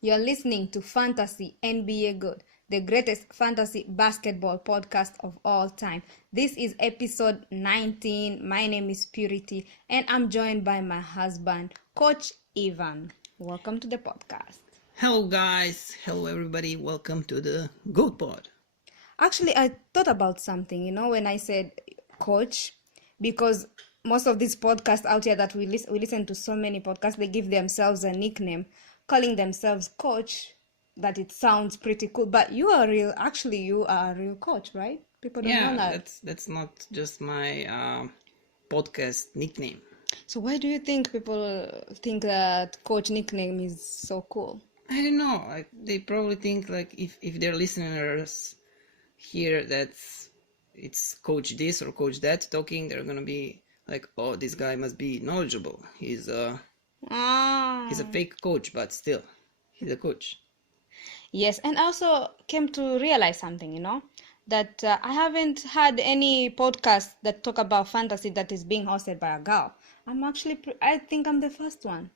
You're listening to Fantasy NBA Good, the greatest fantasy basketball podcast of all time. This is episode 19. My name is Purity, and I'm joined by my husband, Coach Ivan. Welcome to the podcast. Hello guys, hello everybody, welcome to the Goat Pod. Actually, I thought about something, when I said coach, because most of these podcasts out here that we listen to so many podcasts, they give themselves a nickname, calling themselves coach, that it sounds pretty cool. But you are a real coach, right? People don't know Yeah, that. that's not just my podcast nickname. So why do you think people think that coach nickname is so cool? I don't know, like they probably think like if their listeners hear that it's coach this or coach that talking, they're gonna be like, oh, this guy must be knowledgeable. He's a fake coach, but still, he's a coach. Yes, and I also came to realize something, that I haven't had any podcast that talk about fantasy that is being hosted by a girl. I think I'm the first one.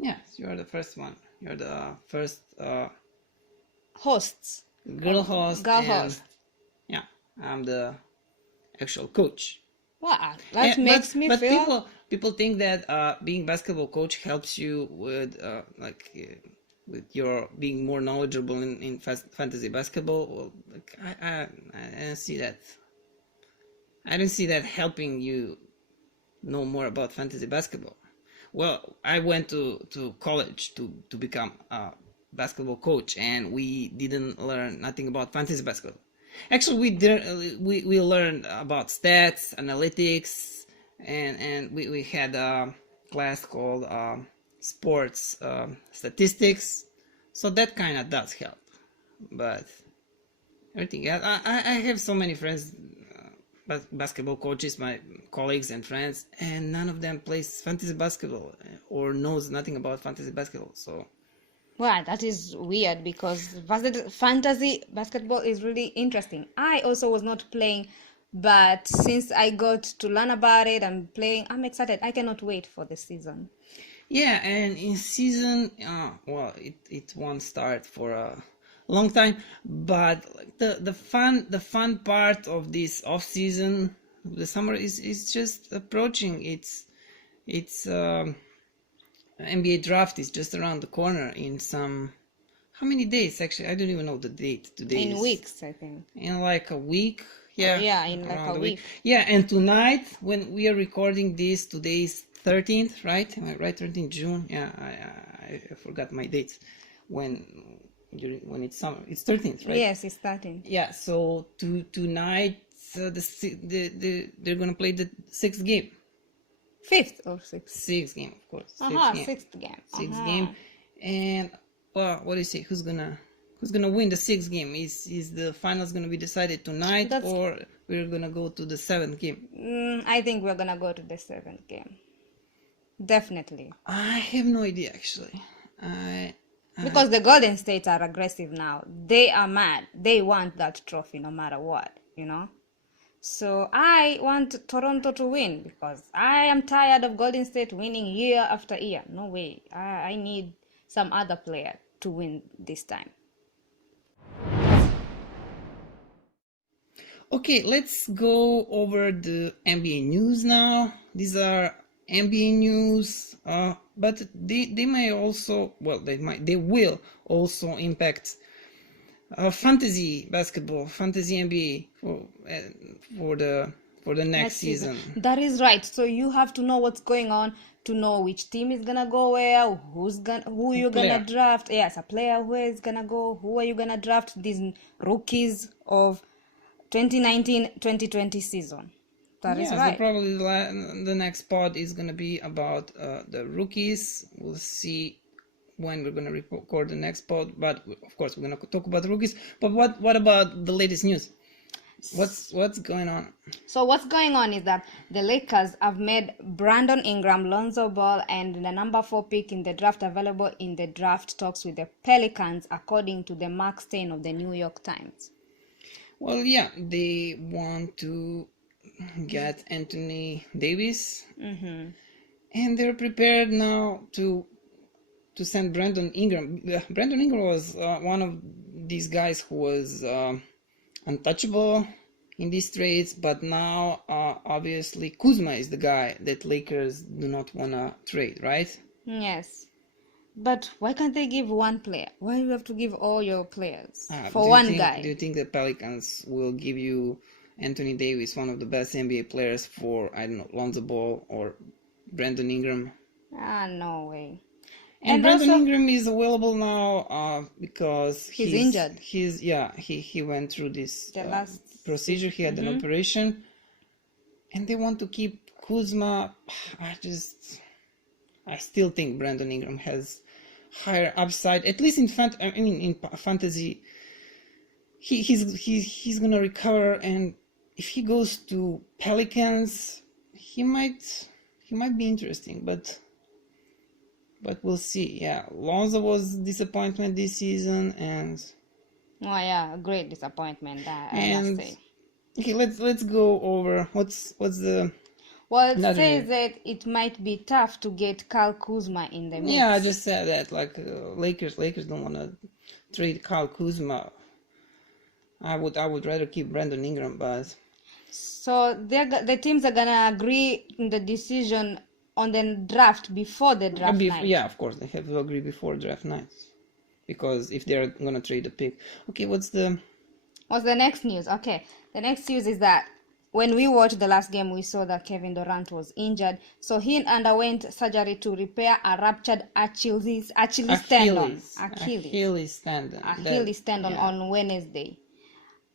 Yes, you are the first one. You're the first Hosts. girl host, Girl and host. yeah, I'm the actual coach. Wow, that Yeah, makes me but feel... people think that being basketball coach helps you with with your being more knowledgeable in fantasy basketball. Well, like, I don't see that. I don't see that helping you know more about fantasy basketball. Well, I went to college to become a basketball coach, and we didn't learn nothing about fantasy basketball. Actually, we learned about stats, analytics, and we had a class called sports statistics. So that kind of does help, but everything else, I have so many friends, basketball coaches, my colleagues and friends, and none of them plays fantasy basketball or knows nothing about fantasy basketball. So Wow, that is weird because fantasy basketball is really interesting. I also was not playing, but since I got to learn about it and playing, I'm excited. I cannot wait for the season. yeah, and in season, well, it won't start for a long time, but like the fun part of this off season, the summer is just approaching. It's NBA draft is just around the corner in some, how many days actually? I don't even know the date. Today In is weeks, I think. in like a week. Oh, Yeah, yeah, in like around a a week. week. Yeah, and tonight when we are recording this, today is 13th, right? Am I right? 13th June. Yeah, I forgot my dates. When when it's summer, it's 13th, right? Yes, it's starting. Yeah. So tonight, they're gonna play the sixth game. Fifth or sixth? Sixth game, of course. Sixth game. Sixth game, and well, what do you say? Who's gonna win the sixth game? Is the finals gonna be decided tonight, or we're gonna go to the seventh game? I think we're gonna go to the seventh game. Definitely. I have no idea actually. Because the Golden States are aggressive now. They are mad. They want that trophy no matter what. So I want Toronto to win because I am tired of Golden State winning year after year. No way. I need some other player to win this time. Okay, let's go over the NBA news now. These are NBA news, but they may also, well, they will also impact fantasy basketball, fantasy NBA for the next season. That is right. So you have to know what's going on to know which team is gonna go where, who you're gonna draft. Yes, a player who is gonna go, who are you gonna draft, these rookies of 2019-2020 season. That is right. So probably the next pod is gonna be about the rookies. We'll see when we're gonna record the next pod, but of course we're gonna talk about the rookies. But what about the latest news? What's going on? So what's going on is that the Lakers have made Brandon Ingram, Lonzo Ball, and the number 4 pick in the draft available in the draft talks with the Pelicans, according to the Mark Stein of the New York Times. Well, yeah, they want to get Anthony Davis, and they're prepared now to to send Brandon Ingram. Brandon Ingram was one of these guys who was untouchable in these trades, but now obviously Kuzma is the guy that Lakers do not want to trade, right? Yes. But why can't they give one player? Why do you have to give all your players Do for you one think, guy? Do you think the Pelicans will give you Anthony Davis, one of the best NBA players, for, I don't know, Lonzo Ball or Brandon Ingram? No way. And Brandon also, Ingram is available now because He's injured. He went through this The last procedure. He had an operation, and they want to keep Kuzma. I still think Brandon Ingram has higher upside, at least in fantasy. He's gonna recover, and if he goes to Pelicans, he might be interesting, but we'll see. Yeah, Lonzo was disappointment this season, and oh yeah, a great disappointment. I and must say. okay, let's go over what's the Well, it another says news. that it might be tough to get Kyle Kuzma in the mix. Yeah, I just said that, like, Lakers don't want to trade Kyle Kuzma. I would rather keep Brandon Ingram, but So the teams are gonna agree in the decision on the draft before the draft night. yeah, of course they have to agree before draft night, because if they're gonna trade the pick. Okay, what's the next news? Okay, the next news is that when we watched the last game, we saw that Kevin Durant was injured, so he underwent surgery to repair a ruptured Achilles tendon. Achilles tendon. Achilles tendon on Wednesday.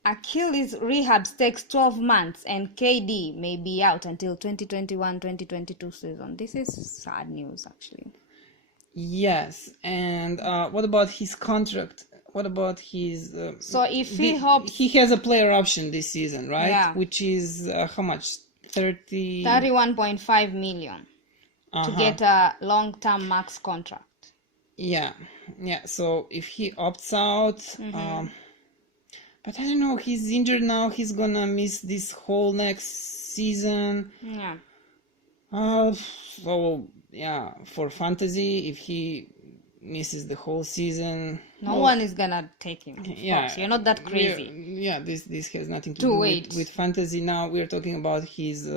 Achilles rehab takes 12 months, and KD may be out until 2021-2022 season. This is sad news, actually. Yes, and what about his contract? What about his? So if he hopes, he has a player option this season, right? Yeah. Which is how much? 31.5 million to get a long-term max contract. Yeah. So if he opts out, but I don't know. He's injured now. He's gonna miss this whole next season. Yeah. So yeah, for fantasy, if he misses the whole season, No one is gonna take him. Of yeah, course. You're not that crazy. Yeah, this has nothing to To do wait. with fantasy. Now we're talking about his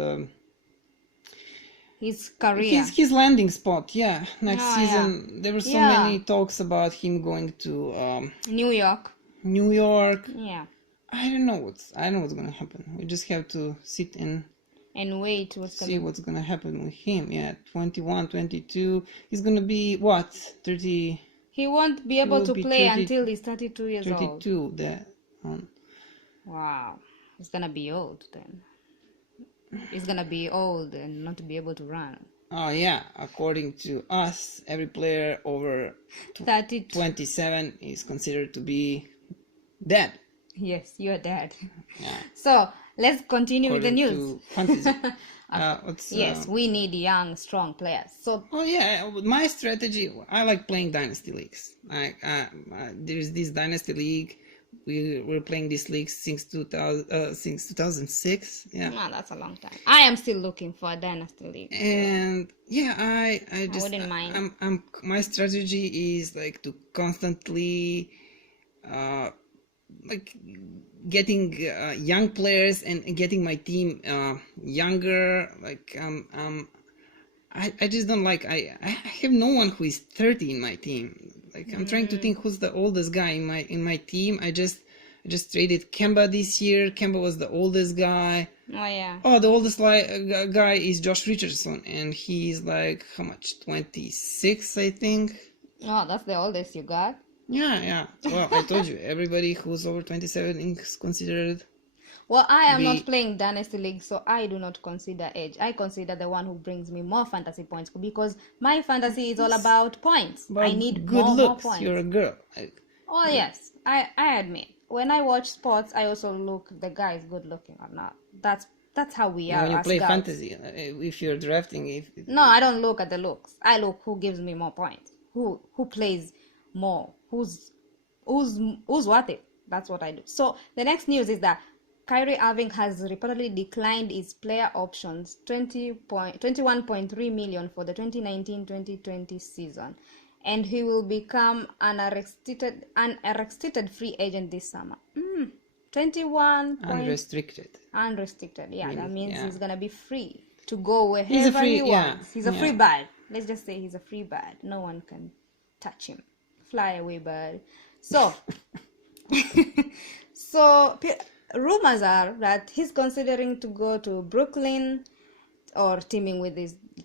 career. his landing spot. Yeah, next Oh, season there were so Yeah. many talks about him going to New York. New York. Yeah. I don't know what's gonna happen. We just have to sit and And wait what's see gonna what's gonna happen with him. Yeah, 21, 22. He's gonna be what? 30. He won't be able will to be play 30 until he's 32 years old. 32. That. Wow. He's gonna be old then. He's gonna be old and not be able to run. Oh yeah, according to us, every player over 32. 27 is considered to be dead. Yes, you're dead. Yeah. So let's continue with the According news. to fantasy. Yes, we need young, strong players. So Oh yeah, my strategy. I like playing dynasty leagues. There's this dynasty league. We're playing this league since 2006. Yeah. no, that's a long time. I am still looking for a dynasty league. And yeah, I just wouldn't mind. my strategy is like to constantly like getting young players and getting my team younger. Like I just don't like I have no one who is 30 in my team. Like I'm trying to think who's the oldest guy in my team. I just traded Kemba this year. Kemba was the oldest guy. Oh yeah. Oh, the oldest guy is Josh Richardson, and he's like how much? 26, I think. Oh, that's the oldest you got. Yeah. Well, I told you, everybody who's over 27 is considered. Well, I am not playing Dynasty League, so I do not consider age. I consider the one who brings me more fantasy points because my fantasy is all about points. I need good more looks. points. You're a girl. Oh, yes. I admit. When I watch sports, I also look the guy is good looking or not. That's how we are When you as play girls. fantasy, if you're drafting, No, I don't look at the looks. I look who gives me more points. Who plays more. Who's worth it. That's what I do. So the next news is that Kyrie Irving has reportedly declined his player options 21.3 million for the 2019-2020 season. and he will become an unrestricted free agent this summer. 21 points. Unrestricted. Yeah, that Really, means yeah. he's gonna be free to go He's a wherever free, he yeah, wants. He's a free yeah. bird. Let's just say he's a free bird. No one can touch him. Fly away, bird. So, so rumors are that he's considering to go to Brooklyn or teaming with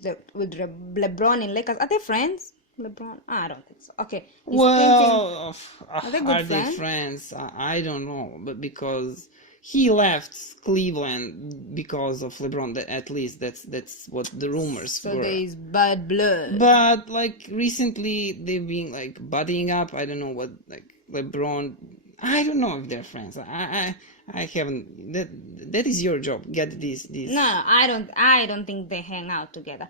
LeBron in Lakers. Are they friends? LeBron? I don't think so. Okay, he's thinking. Well, Are they are good they friends? friends? I don't know, but because he left Cleveland because of LeBron, at least that's what the rumors So were. there is bad blood. But like recently they've been like buddying up. I don't know what, like LeBron. I don't know if they're friends. I haven't. That is your job. Get this. No, I don't think they hang out together.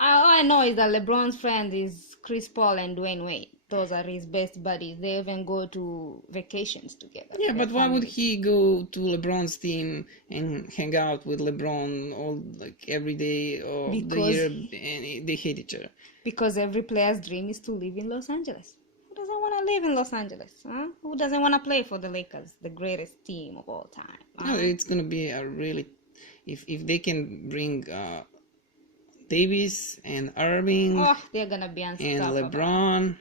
All I know is that LeBron's friend is Chris Paul and Dwayne Wade. Those are his best buddies. They even go to vacations together. Yeah, Their but why would families. he go to LeBron's team and hang out with LeBron all like every day of the Because- year, and they hate each other? Because every player's dream is to live in Los Angeles. Who doesn't want to live in Los Angeles? Huh? Who doesn't want to play for the Lakers, the greatest team of all time? No, it's gonna be a really, if they can bring Davis and Irving Oh, they're gonna be and unstoppable. LeBron.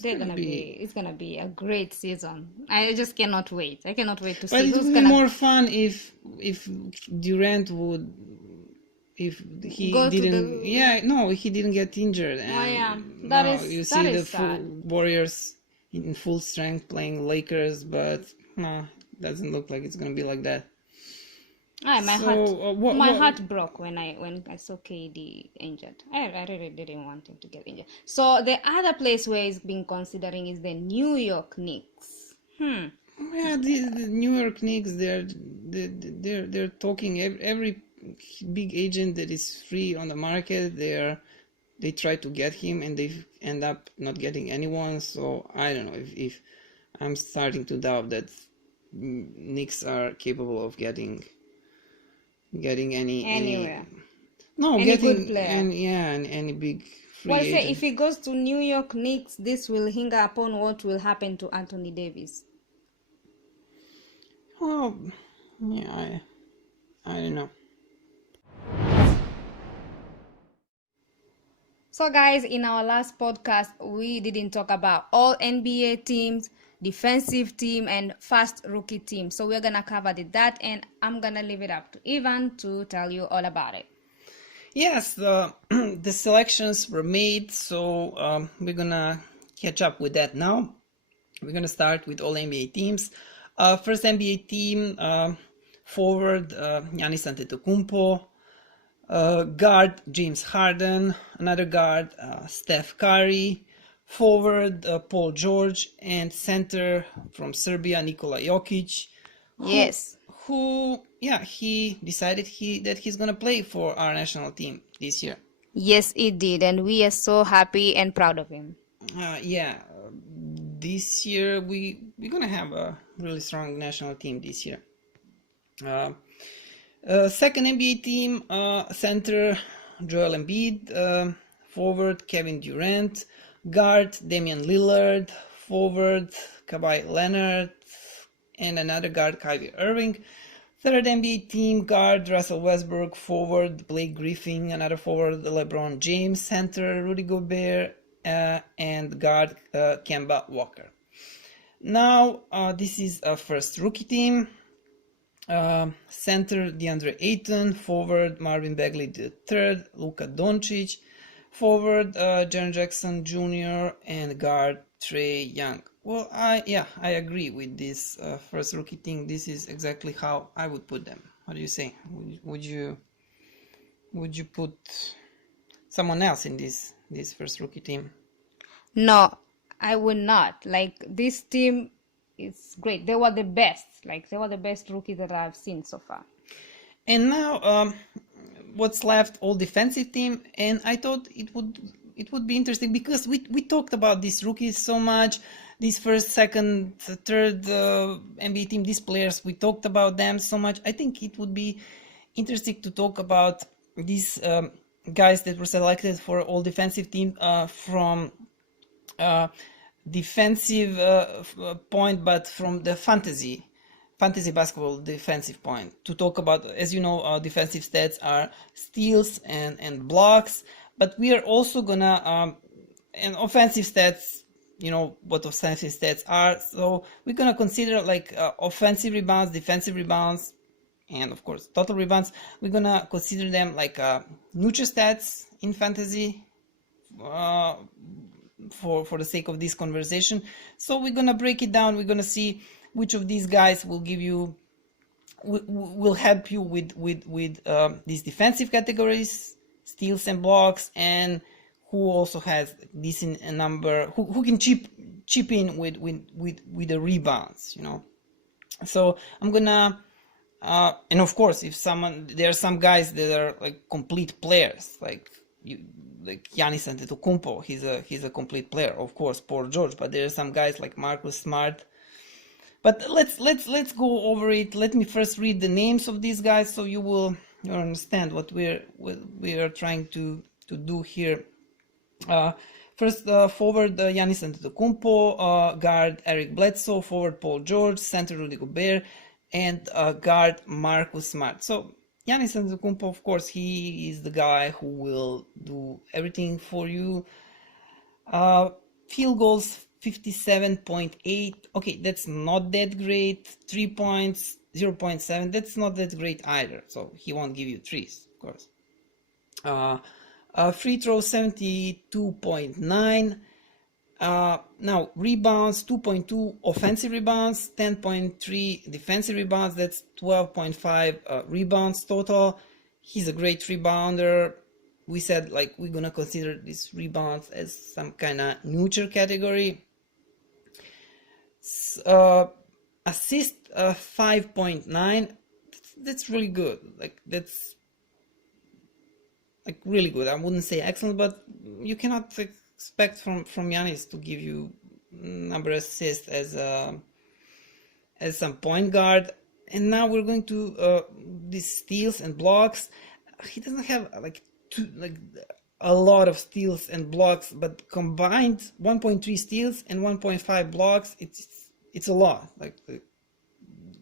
They're gonna be. It's gonna be a great season. I just cannot wait. I cannot wait to But see it who's would be gonna more fun if Durant would, if he Go to didn't. the- Yeah, no, he didn't get injured. And yeah. That now is- you that see is the sad. Warriors in full strength playing Lakers, but no, doesn't look like it's gonna be like that. My So, heart, what- my what- heart broke when I saw KD injured. I really didn't want him to get injured. So the other place where he's been considering is the New York Knicks. Yeah, the New York Knicks, they're talking every big agent that is free on the market. They try to get him and they end up not getting anyone. So I don't know if I'm starting to doubt that Knicks are capable of getting any Anywhere. no Any getting good player. any big free Well, agent. say if he goes to New York Knicks, this will hinder upon what will happen to Anthony Davis. Well, yeah, I don't know. So, guys, in our last podcast, we didn't talk about all NBA teams, defensive team, and fast rookie team. So, we're going to cover that, and I'm going to leave it up to Ivan to tell you all about it. Yes, the the selections were made, so we're gonna catch up with that now. We're gonna start with all NBA teams. First NBA team, forward Giannis Antetokounmpo, guard James Harden, another guard Steph Curry, forward Paul George, and center from Serbia Nikola Jokic. Yes. He decided that he's gonna play for our national team this year. Yes, it did, and we are so happy and proud of him. This year we're gonna have a really strong national team this year. Second NBA team, center Joel Embiid, forward Kevin Durant, guard Damian Lillard, forward Kawhi Leonard, and another guard Kyrie Irving. Third NBA team, guard Russell Westbrook, forward Blake Griffin, another forward LeBron James, center Rudy Gobert, and guard Kemba Walker. Now this is our first rookie team. Center DeAndre Ayton, forward Marvin Bagley III, Luka Doncic, forward Jaren Jackson Jr., and guard Trae Young. Well, I agree with this first rookie team. This is exactly how I would put them. What do you say? Would you put someone else in this first rookie team? No, I would not. Like, this team is great. They were the best. Like, they were the best rookie that I've seen so far. And now, what's left? All defensive team, and I thought it would be interesting because we talked about these rookies so much. This first, second, third NBA team, these players, we talked about them so much. I think it would be interesting to talk about these guys that were selected for all defensive team from defensive point, but from the fantasy basketball defensive point. To talk about, as you know, defensive stats are steals and blocks, but we are also gonna and offensive stats, you know what offensive stats are, so we're gonna consider like offensive rebounds, defensive rebounds, and of course total rebounds. We're gonna consider them like neutral stats in fantasy for the sake of this conversation. So we're gonna break it down. We're gonna see which of these guys will give you will help you with these defensive categories, steals and blocks, and who also has decent number, who can chip in with the rebounds, you know. So I'm gonna and of course, if there are some guys that are like complete players, like Giannis Antetokounmpo, he's a complete player. Of course, Paul George, but there are some guys like Marcus Smart. But let's go over it. Let me first read the names of these guys, so you understand what we are trying to do here. First, forward Giannis Antetokounmpo, guard Eric Bledsoe, forward Paul George, center Rudy Gobert, and guard Marcus Smart. So Giannis Antetokounmpo, of course, he is the guy who will do everything for you. Field goals 57.8. Okay, that's not that great. 3 points 0.7. That's not that great either. So he won't give you threes, of course. Free throws 72.9. Now rebounds 2.2 offensive rebounds, 10.3 defensive rebounds. That's 12.5 rebounds total. He's a great rebounder. We said like we're gonna consider these rebounds as some kind of neutral category. Assist 5.9. That's really good. Like that's like really good. I wouldn't say excellent, but you cannot expect from Giannis to give you number assists as some point guard. And now we're going to these steals and blocks. He doesn't have like a lot of steals and blocks, but combined 1.3 steals and 1.5 blocks, it's a lot. Like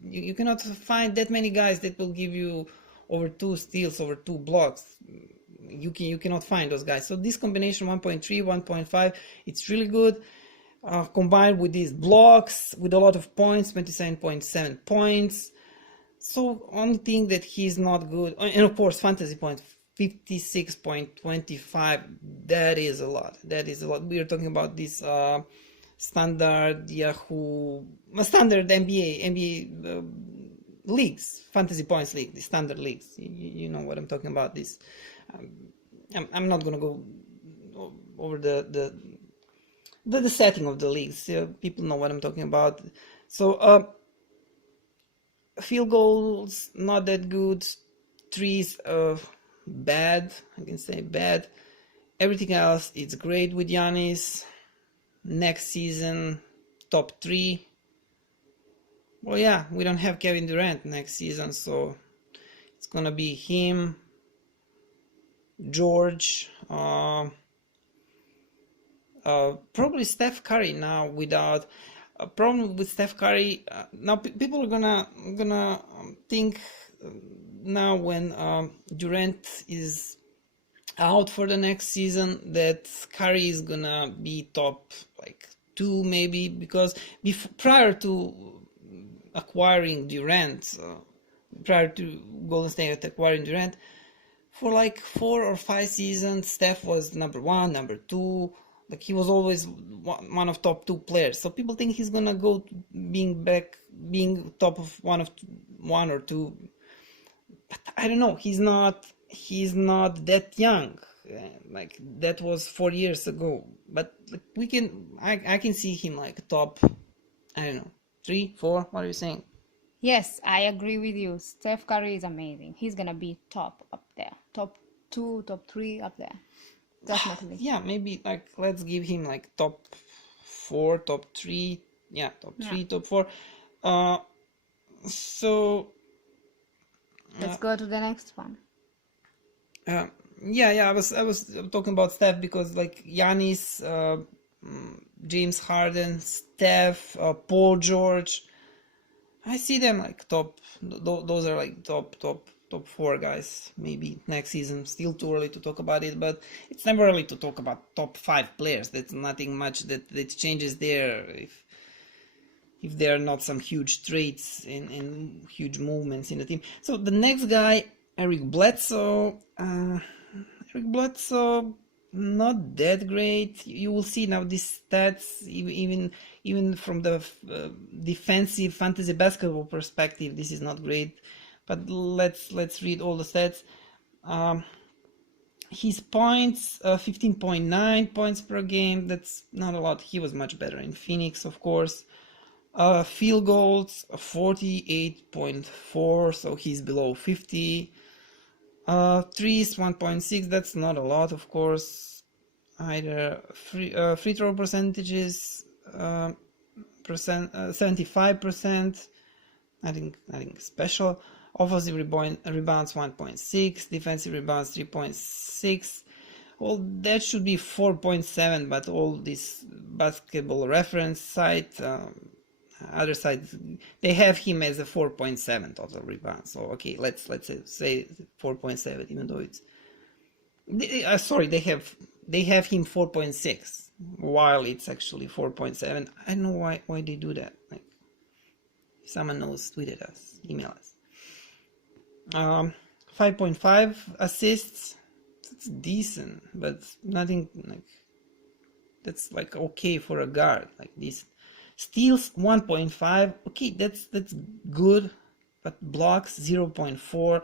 you cannot find that many guys that will give you over 2 steals, over 2 blocks. You cannot find those guys. So this combination 1.3 1.5, it's really good. Combined with these blocks with a lot of points, 27.7 points. So only thing that he's not good, and of course fantasy points 56.25. That is a lot. We are talking about this standard Yahoo, standard NBA leagues, fantasy points league, the standard leagues. You know what I'm talking about. This I'm not gonna go over the setting of the leagues. People know what I'm talking about. So field goals not that good, threes bad. I can say bad. Everything else it's great with Giannis. Next season top 3. Well, yeah, we don't have Kevin Durant next season, so it's gonna be him, George, probably Steph Curry now. Without a problem with Steph Curry, now people are gonna think now when Durant is out for the next season that Curry is gonna be top like 2 maybe, because prior to acquiring Durant, prior to Golden State acquiring Durant, for like 4 or 5 seasons, Steph was number 1, number 2. Like he was always one of top 2 players. So people think he's gonna go being top of one or 2. But I don't know. He's not that young. Like that was 4 years ago. But like I can see him like top, I don't know, 3, 4. What are you saying? Yes, I agree with you. Steph Curry is amazing. He's gonna be top up there. Top 2, top 3 up there. Definitely. Yeah, maybe like let's give him like top 4, top 3. Yeah, top 3, top 4. So let's go to the next one. Yeah. I was talking about Steph because like Giannis, James Harden, Steph, Paul George. I see them like top. Those are like top four guys. Maybe next season. Still too early to talk about it, but it's never early to talk about top five players. That's nothing much that changes there if there are not some huge traits and huge movements in the team. So the next guy, Eric Bledsoe. Eric Bledsoe, not that great. You will see now these stats, even from the defensive fantasy basketball perspective. This is not great, but let's read all the stats. Um, his points, 15.9 points per game. That's not a lot. He was much better in Phoenix, of course. Field goals, 48.4, so he's below 50. Threes, 1.6, that's not a lot, of course. Either free throw percentages, 75%, nothing special. Offensive rebounds 1.6, defensive rebounds 3.6. Well, that should be 4.7, but all this basketball reference site, other sides, they have him as a 4.7 total rebounds. So okay, let's say 4.7, even though it's sorry, they have him 4.6 while it's actually 4.7. I don't know why they do that. Like, if someone knows, tweet at us, email us. 5.5 assists. That's decent, but nothing like that's like okay for a guard, like this. Steals 1.5. Okay, that's good, but blocks 0.4.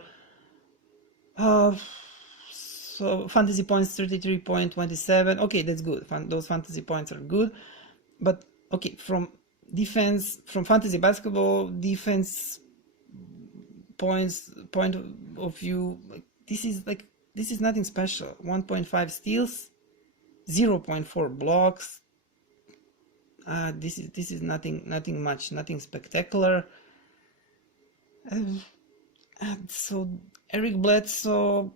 So fantasy points 33.27. Okay, that's good. Those fantasy points are good, but okay, from fantasy basketball defense point of view, like, this is nothing special. 1.5 steals, 0.4 blocks. This is nothing much, nothing spectacular. So Eric Bledsoe,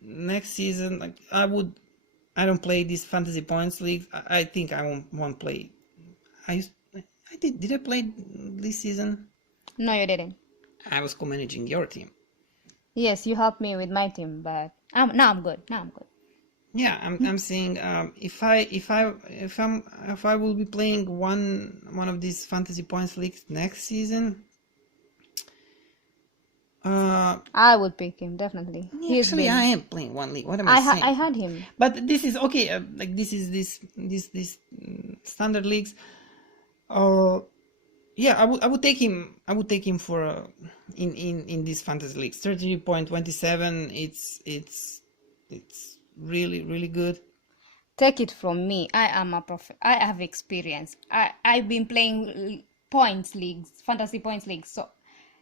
next season, like I don't play this fantasy points league. I think I won't play. I did I play this season? No, you didn't. I was co-managing your team. Yes, you helped me with my team, but now I'm good. Yeah, I'm saying if I will be playing one of these fantasy points leagues next season, I would pick him definitely. actually I am playing one league. What am I saying? I had him. But this is okay. Like this is this standard leagues. Yeah, I would take him. I would take him for in these fantasy leagues. 30.27. It's really good. Take it from me. I am a prof. I have experience. I've been playing points leagues, fantasy points leagues. So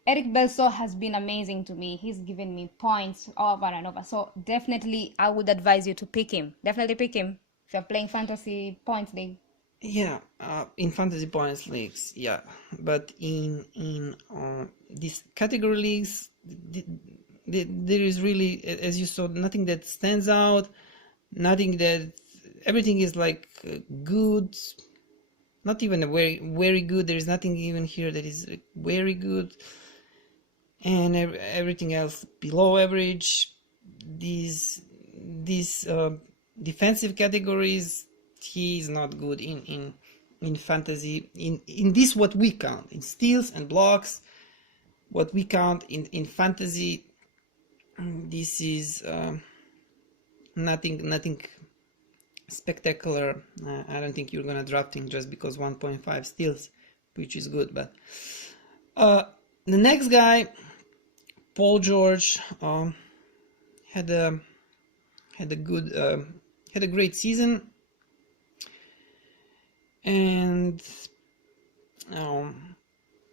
Eric Bledsoe has been amazing to me. He's given me points over and over. So definitely, I would advise you to pick him. Definitely pick him if you're playing fantasy points league. Yeah, in fantasy points leagues, yeah, but in these category leagues, there is really, as you saw, nothing that stands out, nothing that, everything is like good, not even a very good. There is nothing even here that is very good, and everything else below average. These defensive categories, he is not good in fantasy. In this, what we count in steals and blocks, what we count in fantasy, this is nothing spectacular. I don't think you're gonna draft him just because 1.5 steals, which is good. But the next guy, Paul George, had a great season, and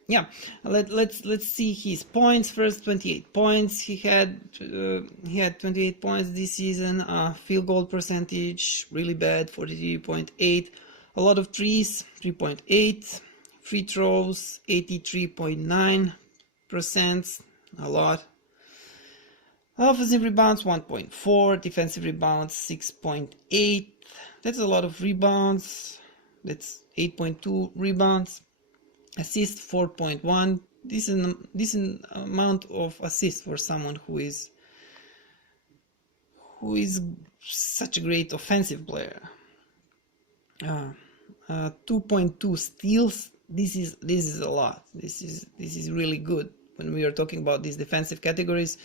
yeah, let's see his points first. 28 points he had 28 points this season. Field goal percentage really bad, 43.8. A lot of threes, 3.8. Free throws, 83.9%, a lot. Offensive rebounds 1.4, defensive rebounds 6.8. That's a lot of rebounds. That's 8.2 rebounds. Assist 4.1. Decent amount of assists for someone who is such a great offensive player. 2.2 steals. This is a lot. This is really good when we are talking about these defensive categories.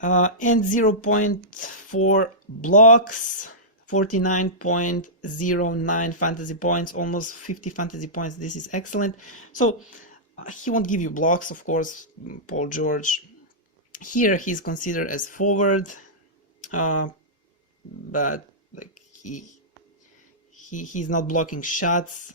And 0.4 blocks, 49.09 fantasy points, almost 50 fantasy points. This is excellent. So he won't give you blocks, of course, Paul George. Here he's considered as forward, but like he's not blocking shots.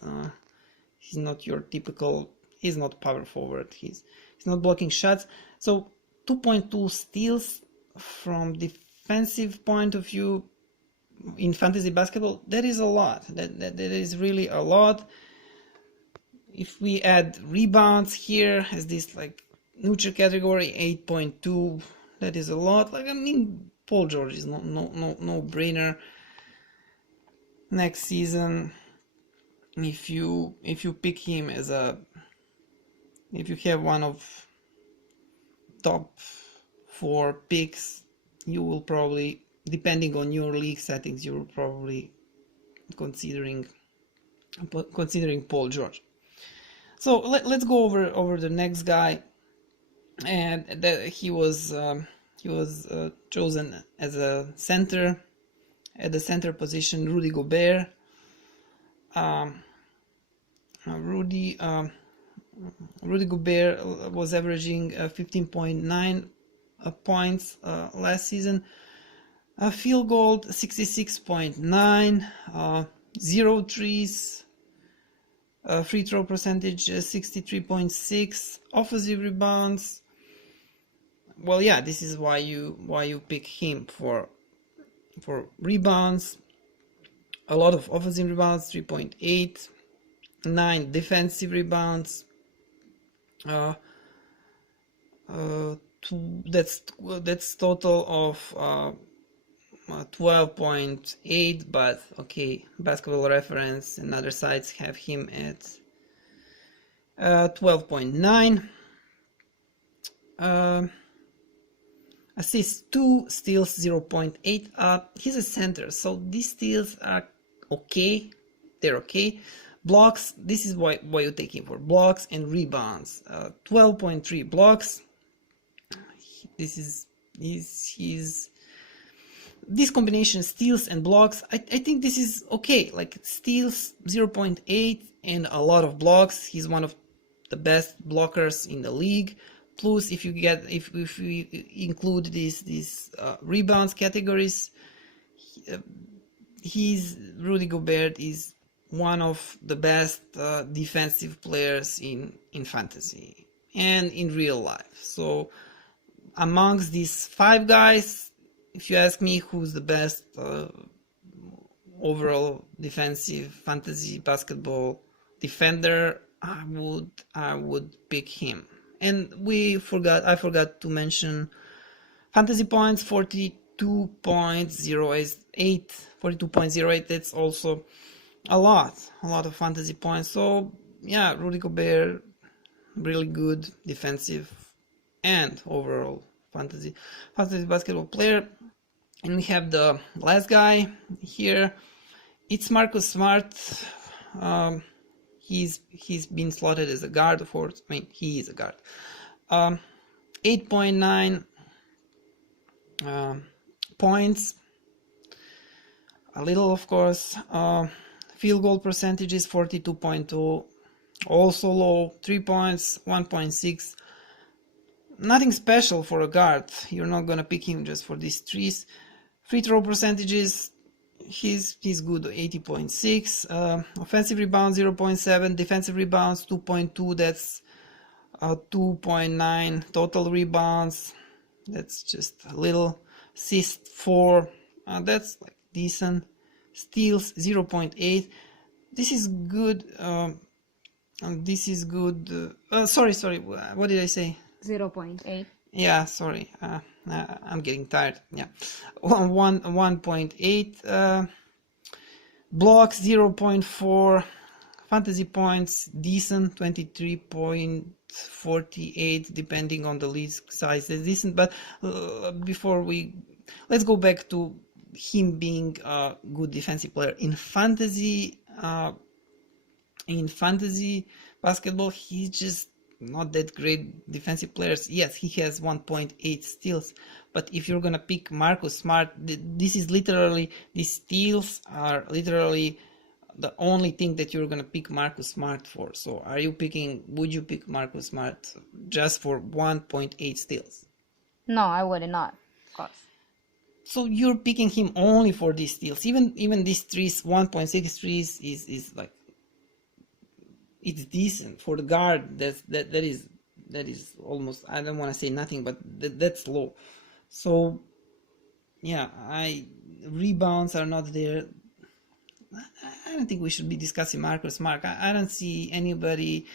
He's not your typical. He's not power forward. He's not blocking shots. So 2.2 steals from defensive point of view in fantasy basketball. That is a lot. That is really a lot. If we add rebounds here as this like neutral category, 8.2. That is a lot. Like, I mean, Paul George is no brainer. Next season, if you pick him as if you have one of top 4 picks, you will probably, depending on your league settings, you will probably considering Paul George. So let's go over the next guy, and that he was chosen as a center at the center position, Rudy Gobert. Rudy Gobert was averaging 15.9 points last season. Field goal 66.9, 0 trees. Free throw percentage 63.6. Offensive rebounds. Well, yeah, this is why you pick him for rebounds. A lot of offensive rebounds, 3.8. 9 defensive rebounds. That's total of 12.8, but okay, Basketball Reference and other sites have him at 12.9. Assists 2, steals 0.8. He's a center, so these steals are okay. They're okay. Blocks, this is why you take him for blocks and rebounds. 12.3 blocks. This combination, steals and blocks, I think this is okay. Like, steals 0.8 and a lot of blocks. He's one of the best blockers in the league. Plus, if we include these rebounds categories, Rudy Gobert is one of the best defensive players in fantasy and in real life. So amongst these 5 guys, if you ask me who's the best overall defensive fantasy basketball defender, I would pick him. And I forgot to mention fantasy points, 42.08. That's also a lot of fantasy points. So yeah, Rudy Gobert, really good defensive and overall fantasy basketball player. And we have the last guy here. It's Marcus Smart. He's been slotted as a guard, of course. I mean, he is a guard. 8.9 points. A little, of course. Field goal percentage is 42.2. Also low. 3 points, 1.6. Nothing special for a guard. You're not gonna pick him just for these threes. Free throw percentages, he's good, 80.6. Offensive rebounds 0.7. Defensive rebounds 2.2. That's 2.9. Total rebounds, that's just a little. Assist 4. That's like decent. Steals 0.8. This is good. This is good. Sorry. What did I say? 0.8. Yeah, sorry. I'm getting tired. Yeah, 1.8 blocks, 0.4 fantasy points, decent, 23.48 depending on the league size. That's decent. But let's go back to him being a good defensive player in fantasy. In fantasy basketball, he's just not that great defensive players. Yes, he has 1.8 steals, but if you're gonna pick Marcus Smart, these steals are literally the only thing that you're gonna pick Marcus Smart for. So would you pick Marcus Smart just for 1.8 steals? No, I would not, of course. So you're picking him only for these steals. Even these 1.6 threes is like, it's decent for the guard. That is almost, I don't want to say nothing, but that's low. So yeah, rebounds are not there. I don't think we should be discussing Marcus Smart. I don't see anybody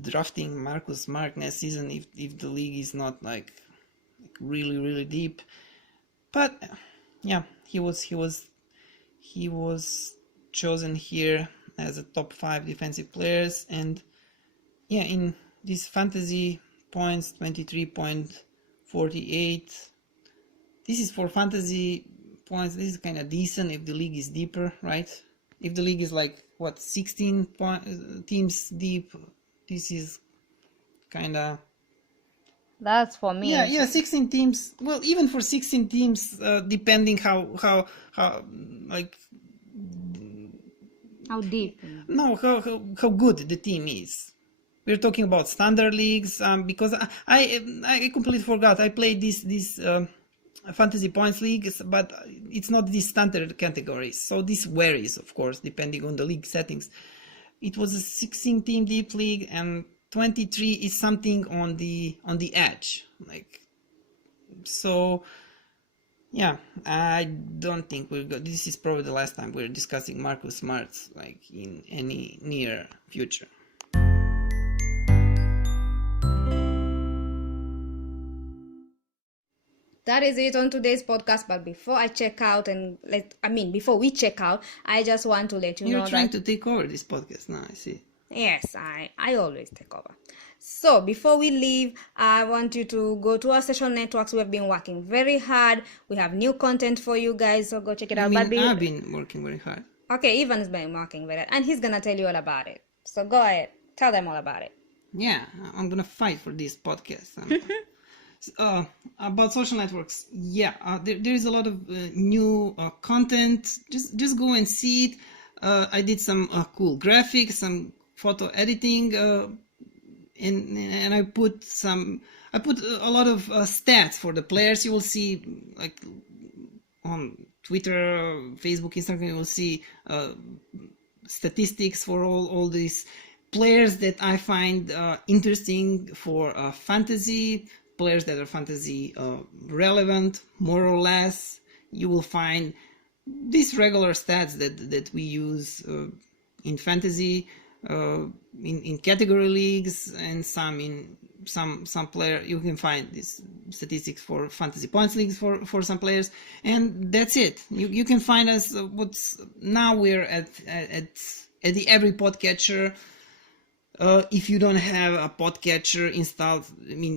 drafting Marcus Smart next season if the league is not like really deep. But yeah, he was chosen here as a top 5 defensive players, and yeah, in these fantasy points, 23.48. This is for fantasy points. This is kind of decent if the league is deeper, right? If the league is like 16 teams deep, this is kind of, that's for me. Yeah, 16 teams. Well, even for 16 teams, depending how like, how deep? No, how good the team is. We're talking about standard leagues. Because I completely forgot. I played this fantasy points leagues, but it's not these standard categories. So this varies, of course, depending on the league settings. It was a 16 team deep league, and 23 is something on the edge, like. So yeah, I don't think this is probably the last time we're discussing Marcus Smart, like, in any near future. That is it on today's podcast. But before I check out before we check out, I just want to let you know You're trying to take over this podcast now, I see. Yes, I always take over. So before we leave, I want you to go to our social networks. We have been working very hard. We have new content for you guys, so go check it out. I've been working very hard. Okay, Ivan's been working very hard, and he's gonna tell you all about it. So go ahead, tell them all about it. Yeah, I'm gonna fight for this podcast. About social networks, there is a lot of new content. Just go and see it. I did some cool graphics, some photo editing, and I put a lot of stats for the players. You will see, like, on Twitter, Facebook, Instagram, you will see statistics for all these players that I find interesting for fantasy, players that are fantasy relevant, more or less. You will find these regular stats that we use in fantasy, in category leagues, and some player. You can find these statistics for fantasy points leagues for some players, and that's it. You can find us. Now we're at the every podcatcher. If you don't have a podcatcher installed,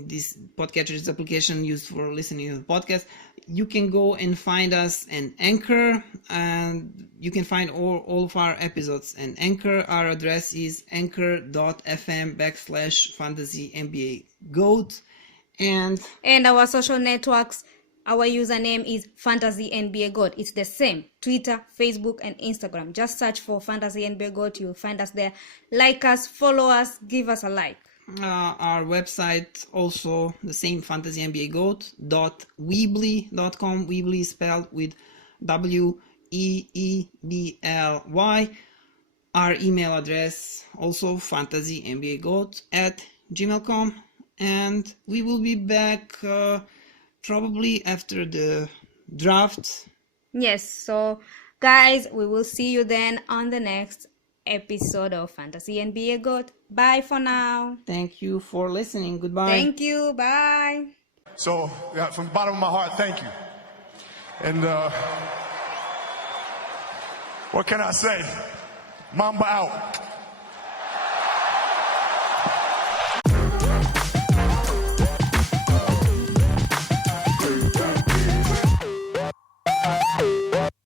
this podcatcher is application used for listening to the podcast, you can go and find us in Anchor, and you can find all of our episodes in Anchor. Our address is anchor.fm/fantasy-nba-goat, and our social networks, our username is Fantasy NBA Goat. It's the same: Twitter, Facebook, and Instagram. Just search for Fantasy NBA Goat. You'll find us there. Like us, follow us, give us a like. Our website also the same, fantasynbagoat.weebly.com. Weebly is spelled with WEEBLY. Our email address also fantasynbagoat@gmail.com, and we will be back probably after the draft. Yes, so guys, we will see you then on the next episode of Fantasy NBA Goat. Bye for now. Thank you for listening. Goodbye. Thank you. Bye. So yeah, from the bottom of my heart, thank you. And what can I say? Mamba out.